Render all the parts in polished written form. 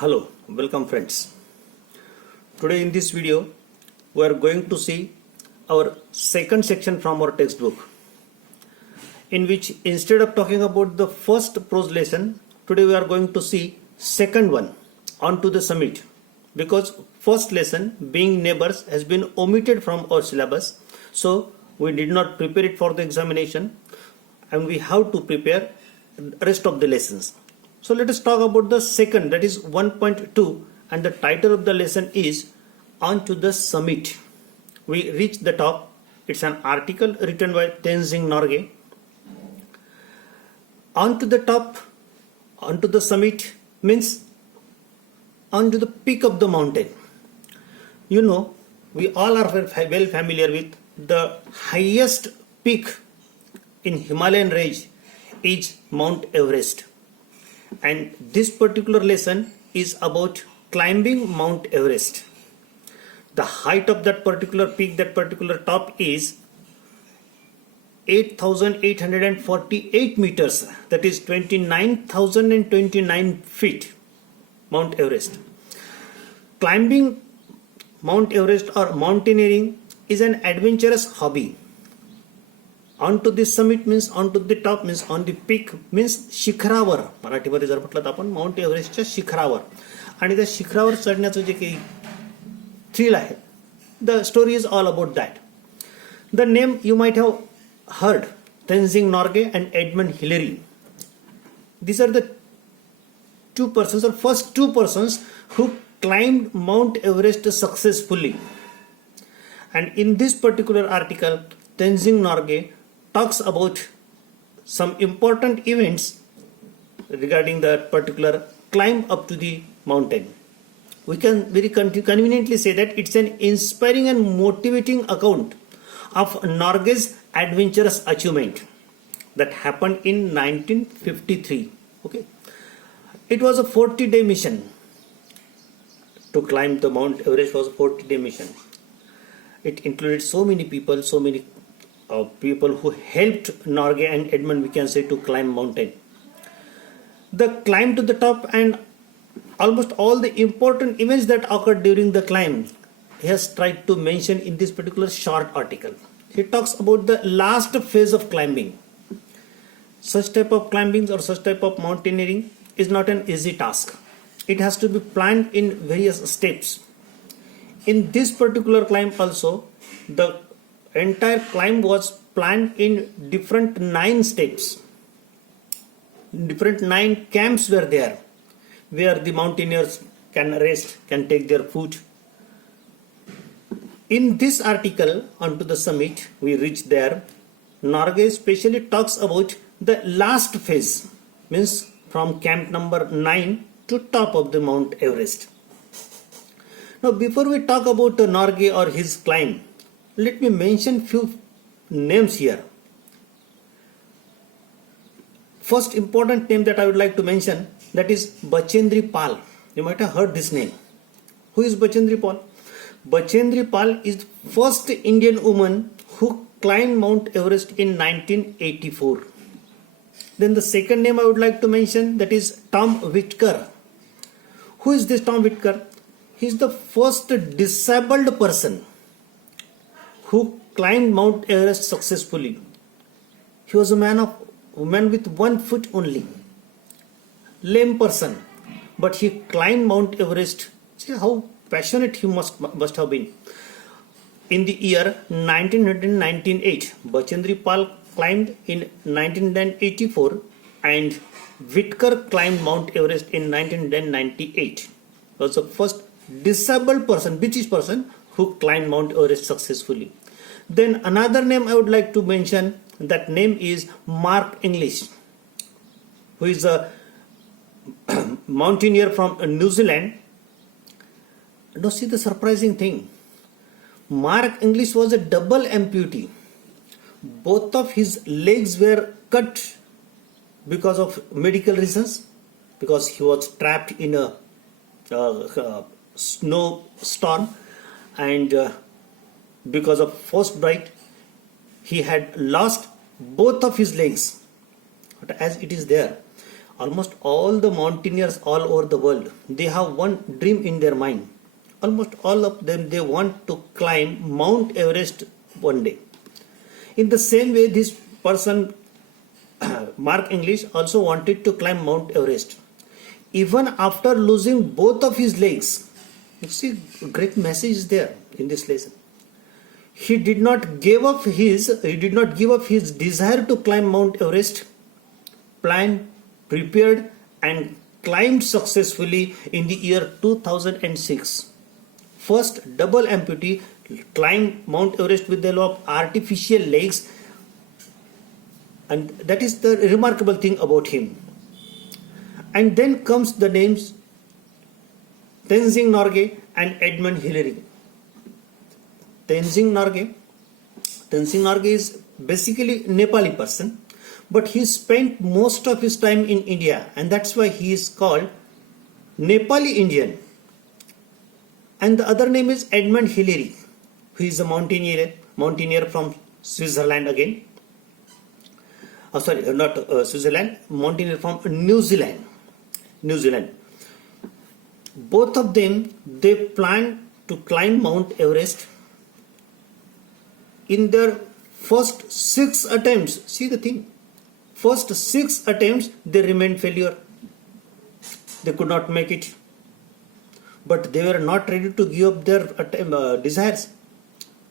Hello, welcome friends. Today in this video we are going to see our second section from our textbook, in which instead of talking about the first prose lesson, today we are going to see second one, On to the Summit, because first lesson being neighbors has been omitted from our syllabus, so we did not prepare it for the examination and we have to prepare rest of the lessons. So let us talk about the second, that is 1.2, and the title of the lesson is On to the Summit. We reach the top. It's an article written by Tenzing Norgay. On to the top, on to the summit means on to the peak of the mountain. You know, we all are well familiar with the highest peak in Himalayan range is Mount Everest. And this particular lesson is about climbing Mount Everest. The height of that particular peak, that particular top is 8,848 meters, that is 29,029 feet, Mount Everest. Climbing Mount Everest or mountaineering is an adventurous hobby. On to the summit means on to the top means on the peak means शिखरावर, मराठीमध्ये जर म्हटलं तर आपण mount एव्हरेस्टच्या शिखरावर, आणि त्या शिखरावर चढण्याचं जे काही थ्रिल आहे, the story is all about that. The name you might have heard, Tenzing Norgay and Edmund Hillary. These are the two persons, or first two persons who climbed Mount Everest successfully. And in this particular article, Tenzing Norgay talks about some important events regarding that particular climb up to the mountain. We can very conveniently say that it's an inspiring and motivating account of Norgay's adventurous achievement that happened in 1953. Okay, it was a 40-day mission to climb the Mount Everest. Was a 40-day mission. It included so many people, people who helped Norgay and Edmund, we can say, to climb mountain. The climb to the top and almost all the important events that occurred during the climb he has tried to mention in this particular short article. He talks about the last phase of climbing. Such type of climbing or such type of mountaineering is not an easy task. It has to be planned in various steps. In this particular climb also, the entire climb was planned in different 9 steps. Different 9 camps were there, where the mountaineers can rest, can take their food. In this article, On to the Summit, we reach there. Norgay especially talks about the last phase, means from camp number 9 to top of the Mount Everest. Now, before we talk about Norgay or his climb, let me mention few names here. First important name that I would like to mention, that is Bachendri Pal. You might have heard this name. Who is Bachendri Pal? Bachendri Pal is the first Indian woman who climbed Mount Everest in 1984. Then the second name I would like to mention, that is Tom Whitaker. Who is this Tom Whitaker? He is the first disabled person who climbed Mount Everest successfully. He was a man with 1 foot only, lame person, but he climbed Mount Everest. See how passionate he must have been. In the year 1998, Bachendri Pal climbed in 1984 and Whitaker climbed Mount Everest in 1998. He was the first disabled person, British person, who climbed Mount Everest successfully. Then another name I would like to mention, that name is Mark English, who is a mountaineer from New Zealand. Now see the surprising thing. Mark English was a double amputee. Both of his legs were cut because of medical reasons, because he was trapped in a snowstorm, and because of frostbite he had lost both of his legs. But as it is there, almost all the mountaineers all over the world, they have one dream in their mind. Almost all of them, they want to climb Mount Everest one day. In the same way, this person, Mark English, also wanted to climb Mount Everest. Even after losing both of his legs, you see, a great message is there in this lesson. He did not give up his desire to climb Mount Everest. Planned, prepared, and climbed successfully in the year 2006. First double amputee climbed Mount Everest with the help of artificial legs, and that is the remarkable thing about him. And then comes the names Tenzing Norgay and Edmund Hillary. Tenzing Norgay is basically Nepali person, but he spent most of his time in India, and that's why he is called Nepali Indian. And the other name is Edmund Hillary, who is a mountaineer from Switzerland again. Switzerland, mountaineer from New Zealand. Both of them, they planned to climb Mount Everest. In their first 6 attempts, see the thing, first 6 attempts, they remained failure. They could not make it. But they were not ready to give up their desires,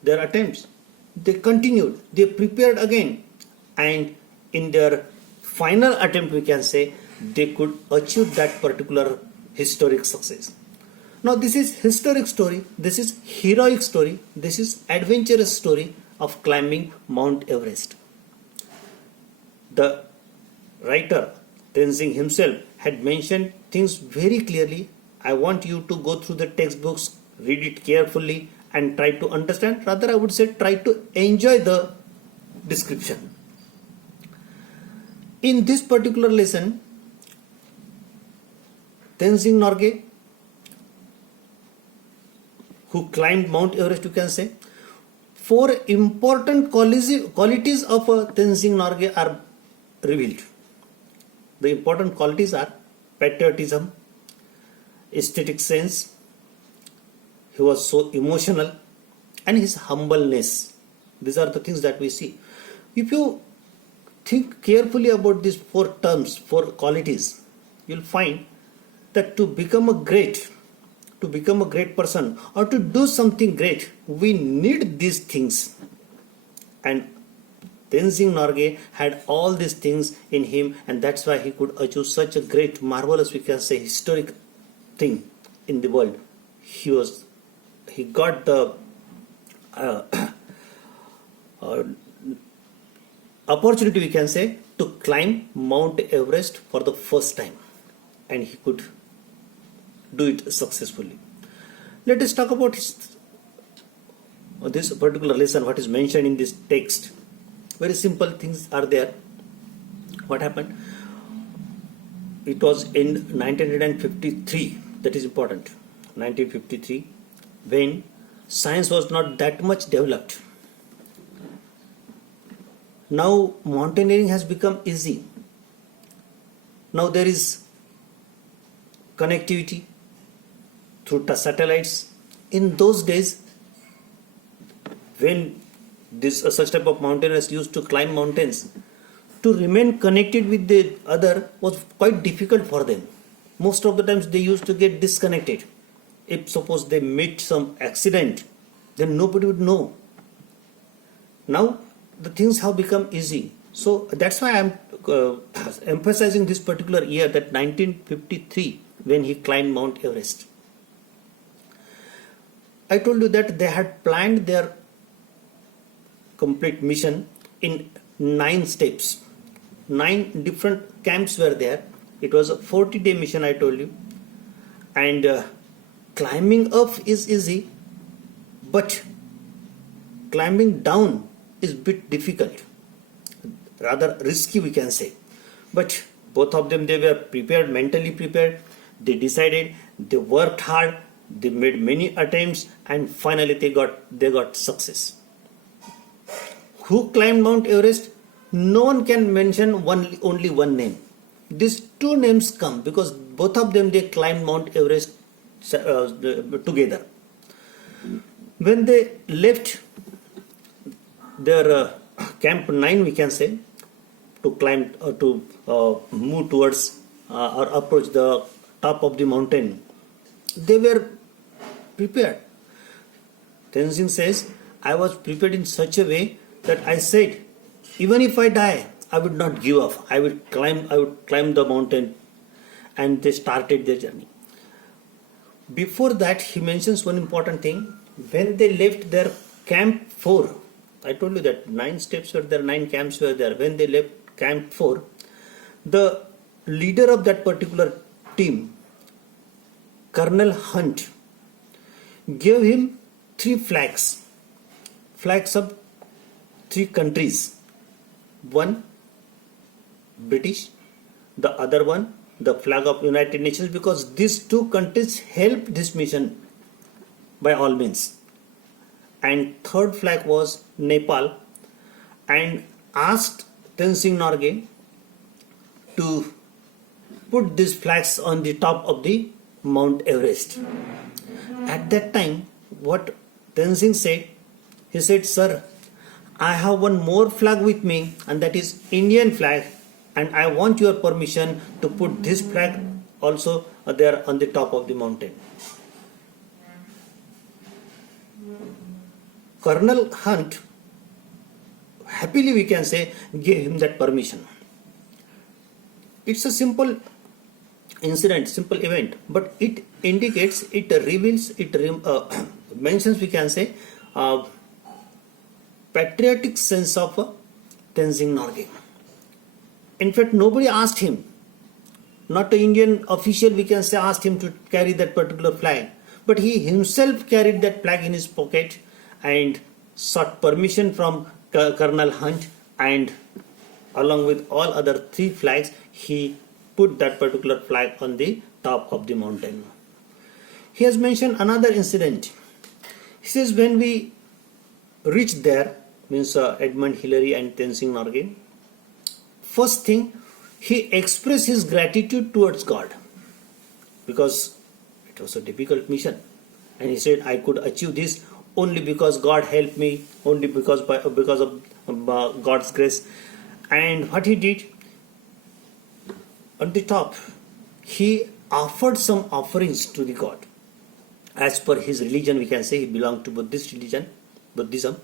their attempts. They continued, they prepared again, and in their final attempt, we can say, they could achieve that particular historic success. Now this is historic story, this is heroic story, this is adventurous story of climbing Mount Everest. The writer Tenzing himself had mentioned things very clearly. I want you to go through the textbooks, read it carefully, and try to understand. Rather, I would say try to enjoy the description. In this particular lesson, Tenzing Norgay, who climbed Mount Everest, you can say, 4 important qualities of Tenzing Norgay are revealed. The important qualities are patriotism, aesthetic sense, he was so emotional, and his humbleness. These are the things that we see. If you think carefully about these 4 terms, 4 qualities, you'll find that to become a great person, or to do something great, we need these things. And Tenzing Norgay had all these things in him, and that's why he could achieve such a great, marvelous, we can say, historic thing in the world. He got the opportunity, we can say, to climb Mount Everest for the first time, and he could do it successfully. Let us talk about this particular lesson, what is mentioned in this text. Very simple things are there. What happened? It was in 1953, that is important, 1953, when science was not that much developed. Now mountaineering has become easy. Now there is connectivity through satellites. In those days, when such type of mountaineers used to climb mountains, to remain connected with the other was quite difficult for them. Most of the times they used to get disconnected. If suppose they meet some accident, then nobody would know. Now the things have become easy. So that's why I am emphasizing this particular year, that 1953, when he climbed Mount Everest. I told you that they had planned their complete mission in 9 steps. 9 different camps were there. It was a 40-day mission, I told you. And climbing up is easy, but climbing down is a bit difficult, rather risky, we can say. But both of them, they were prepared, mentally prepared. They decided, they worked hard, they made many attempts, and finally they got success. Who climbed Mount Everest? No one can mention only one name. these two names come because both of them they climbed Mount Everest together. When they left their camp 9, we can say, to climb to move towards or approach the top of the mountain, they were prepared. Tenzing says, I was prepared in such a way that I said, even if I die, I would not give up. I would climb the mountain. And they started their journey. Before that, he mentions one important thing. When they left their camp 4, I told you that 9 steps were there, 9 camps were there. When they left camp 4, the leader of that particular team, Colonel Hunt, gave him 3 flags of 3 countries. One British, the other one the flag of United Nations, because these 2 countries helped this mission by all means. And third flag was Nepal, and asked Tenzing Norgay to put these flags on the top of the Mount Everest. At that time, what Tenzing said, he said, sir, I have one more flag with me, and that is Indian flag, and I want your permission to put this flag also there on the top of the mountain. Colonel Hunt happily, we can say, gave him that permission. It's a simple incident, simple event, but it indicates, it reveals, it mentions, we can say, patriotic sense of Tenzing Norgay. In fact, nobody asked him, not an Indian official, we can say, asked him to carry that particular flag, but he himself carried that flag in his pocket and sought permission from Colonel Hunt, and along with all other 3 flags, he put that particular flag on the top of the mountain. He has mentioned another incident. He says, when we reached there, means Edmund Hillary and Tenzing Norgay, first thing, he expressed his gratitude towards God, because it was a difficult mission, and he said, I could achieve this only because God helped me, only because of God's grace. And what he did, on the top, he offered some offerings to the God. As per his religion, we can say, he belonged to Buddhism,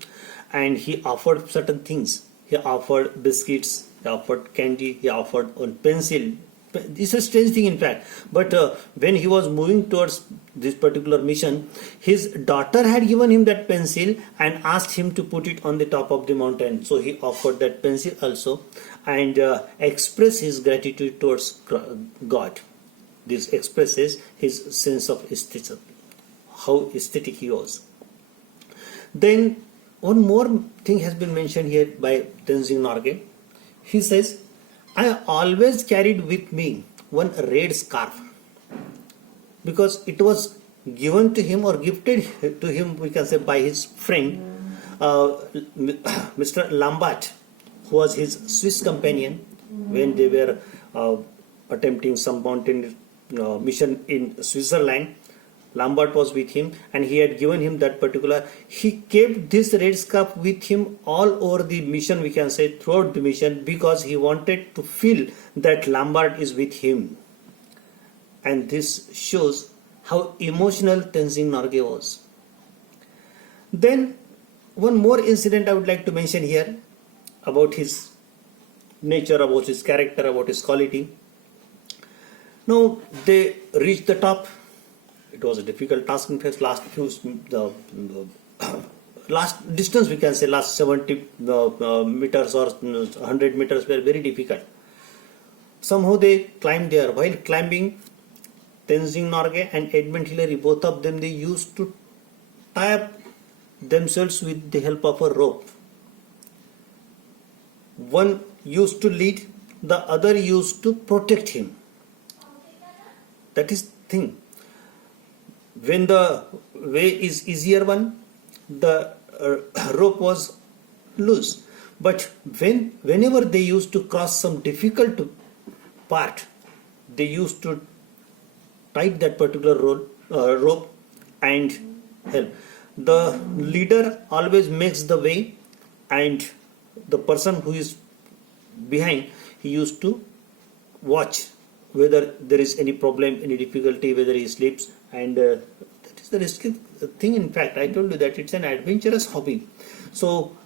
and he offered certain things. He offered biscuits, he offered candy, he offered one pencil. This is a strange thing, in fact. But when he was moving towards this particular mission, his daughter had given him that pencil and asked him to put it on the top of the mountain. So he offered that pencil also, and expressed his gratitude towards God. This expresses his sense of aesthetic, how aesthetic he was. Then one more thing has been mentioned here by Tenzing Norgay. He says, I always carried with me one red scarf, because it was given to him or gifted to him, we can say, by his friend Mr. Lambert, who was his Swiss companion when they were attempting some mountain mission in Switzerland. Lambert was with him, and he had given him that particular. He kept this red scarf with him all over the mission, we can say, throughout the mission, because he wanted to feel that Lambert is with him. And this shows how emotional Tenzing Norgay was. Then one more incident I would like to mention here about his nature, about his character, about his quality. Now they reached the top. It was a difficult task. In fact, last distance, we can say, last 70 meters or 100 meters were very difficult. Somehow they climbed there. While climbing, Tenzing Norgay and Edmund Hillary, both of them, they used to tie up themselves with the help of a rope. One used to lead, the other used to protect him. That is the thing. When the way is easier one, the rope was loose. But whenever they used to cross some difficult part, they used to tie that particular rope and help. The leader always makes the way, and the person who is behind, he used to watch whether there is any problem, any difficulty, whether he sleeps, and that is the risky thing. In fact, I told you that it's an adventurous hobby. So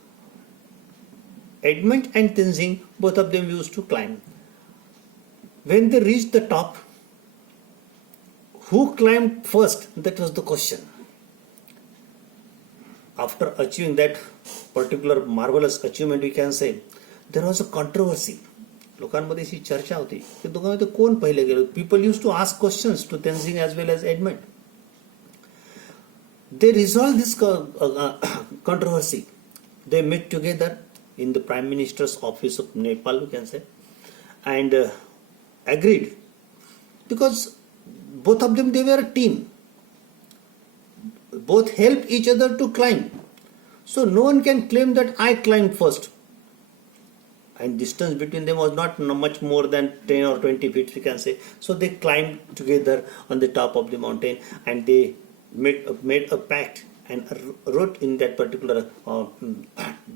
Edmund and Tenzing, both of them used to climb. When they reached the top, who climbed first? That was the question. After achieving that particular marvelous achievement, we can say, there was a controversy. लोकांमध्ये अशी चर्चा होती की दोघांमध्ये कोण पहिले गेलो. People used to ask questions to Tenzing as well as Edmund. They resolved this controversy. They met together in the Prime Minister's office of Nepal, we can say, and agreed, because both of them, they were a team. Both helped each other to climb. So no one can claim that I climbed first. And distance between them was not much more than 10 or 20 feet, we can say. So they climbed together on the top of the mountain, and they made a pact and wrote in that particular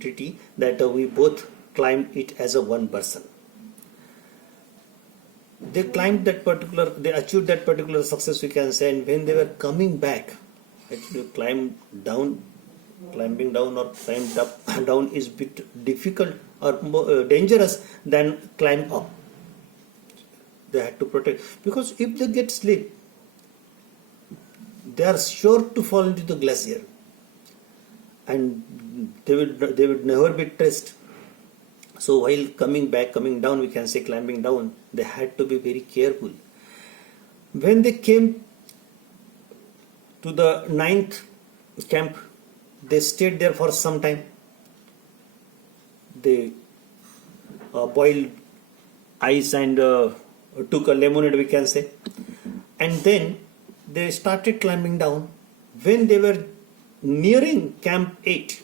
treaty that we both climbed it as a one person. They climbed that particular, they achieved that particular success, we can say, and when they were coming back, actually climbing down or climbed up down is bit difficult or more dangerous than climb up. They had to protect, because if they get sleep, they are sure to fall into the glacier, and they would never be traced. So while coming down, we can say climbing down, they had to be very careful. When they came to the 9th camp, they stayed there for some time. They boiled ice and took a lemonade, we can say, and then they started climbing down. When they were nearing camp 8,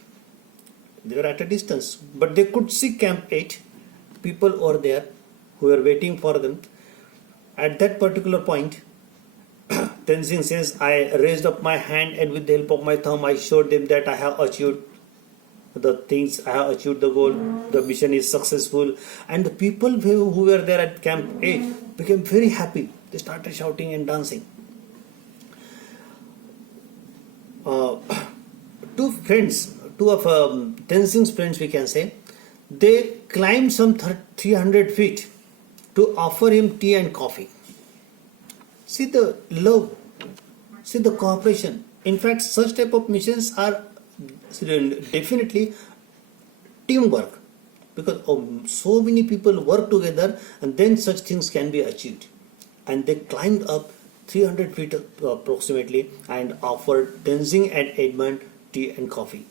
they were at a distance, but they could see camp 8. People were there who were waiting for them. At that particular point, Tenzing says, I raised up my hand, and with the help of my thumb, I showed them that I have achieved the things, I have achieved the goal, the mission is successful. And the people who were there at camp 8 became very happy. They started shouting and dancing. Two of Tenzing's friends, we can say, they climbed some 300 feet to offer him tea and coffee. See the love, see the cooperation. In fact, such type of missions are definitely teamwork, because so many people work together, and then such things can be achieved. And they climbed up 300 feet approximately and offered Tenzing and Edmund tea and coffee.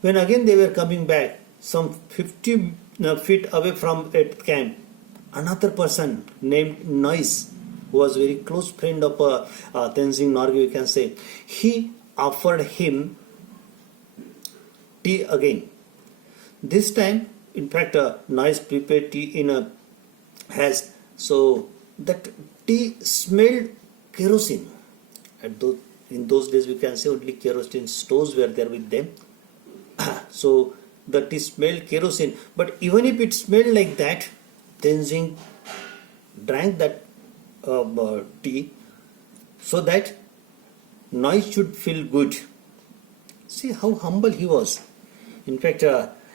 When again they were coming back, some 50 feet away from at camp, another person named Noise, who was a very close friend of Tenzing Norgay, you can say, he offered him tea again. This time, in fact, Noise prepared tea in a haste, so that tea smelled kerosene. In those days, we can say only kerosene stoves were there with them. So the tea smelled kerosene. But even if it smelled like that, Tenzing drank that tea so that Noise should feel good. See how humble he was. In fact,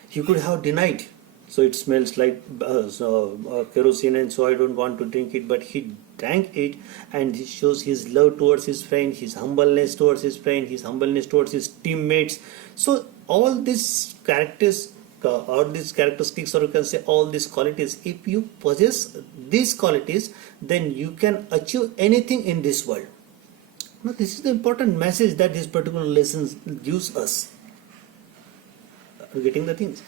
he could have denied. So it smells like kerosene, and so I don't want to drink it. But he drank it, and he shows his love towards his friend, his humbleness towards his friend, his humbleness towards his teammates. So all these characters, all these characteristics, or you can say all these qualities, if you possess these qualities, then you can achieve anything in this world. Now, this is the important message that this particular lesson gives us. Getting the things.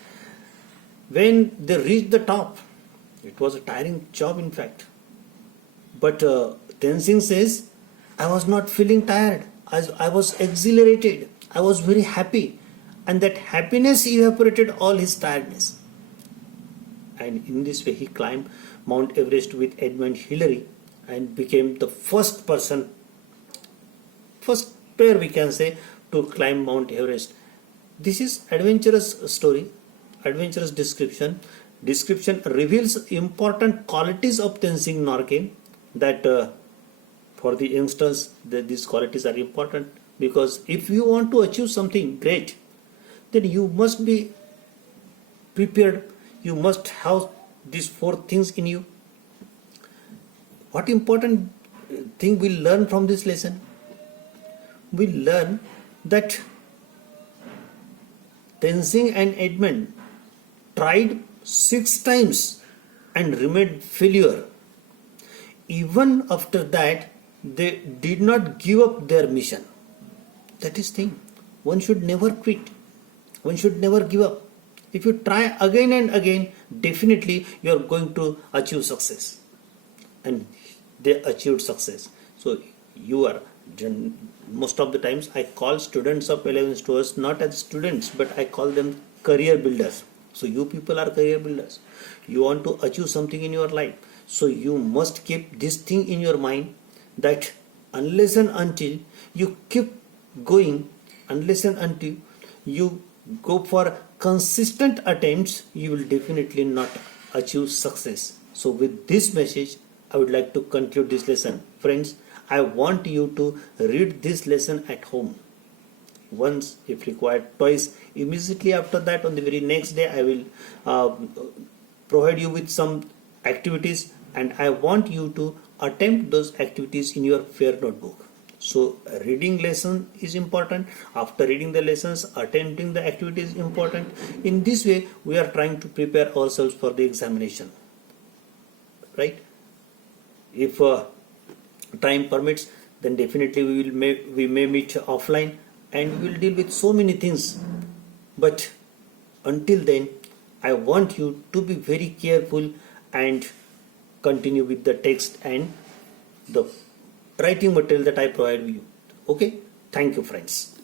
When they reached the top, it was a tiring job, in fact. But Tenzing says, I was not feeling tired. I was exhilarated. I was very happy. And that happiness evaporated all his tiredness. And and in this way he climbed Mount Everest with Edmund Hillary and became the first pair we can say to climb Mount Everest. This is adventurous story, adventurous description. Description reveals important qualities of Tenzing Norgay that for the youngsters these qualities are important, because if you want to achieve something great, then you must be prepared. You must have these four things in you. What important thing we learn from this lesson? We learn that Tenzing and Edmund tried 6 times and remained failure. Even after that, they did not give up their mission. That is thing. One should never quit. One should never give up. If you try again and again, definitely you are going to achieve success. And they achieved success. So you are, most of the times I call students of 11 stores not as students, but I call them career builders. So you people are career builders. You want to achieve something in your life. So you must keep this thing in your mind, that unless and until you keep going, unless and until you go for consistent attempts, you will definitely not achieve success. So with this message, I would like to conclude this lesson. Friends, I want you to read this lesson at home. Once, if required, twice. Immediately after that, on the very next day, I will provide you with some activities, and I want you to attempt those activities in your fair notebook. So reading lesson is important. After reading the lessons, attempting the activity is important. In this way, we are trying to prepare ourselves for the examination. Right? If time permits, then definitely we may meet offline and we will deal with so many things. But until then, I want you to be very careful and continue with the text and the writing material that I provide you. Okay? Thank you, friends.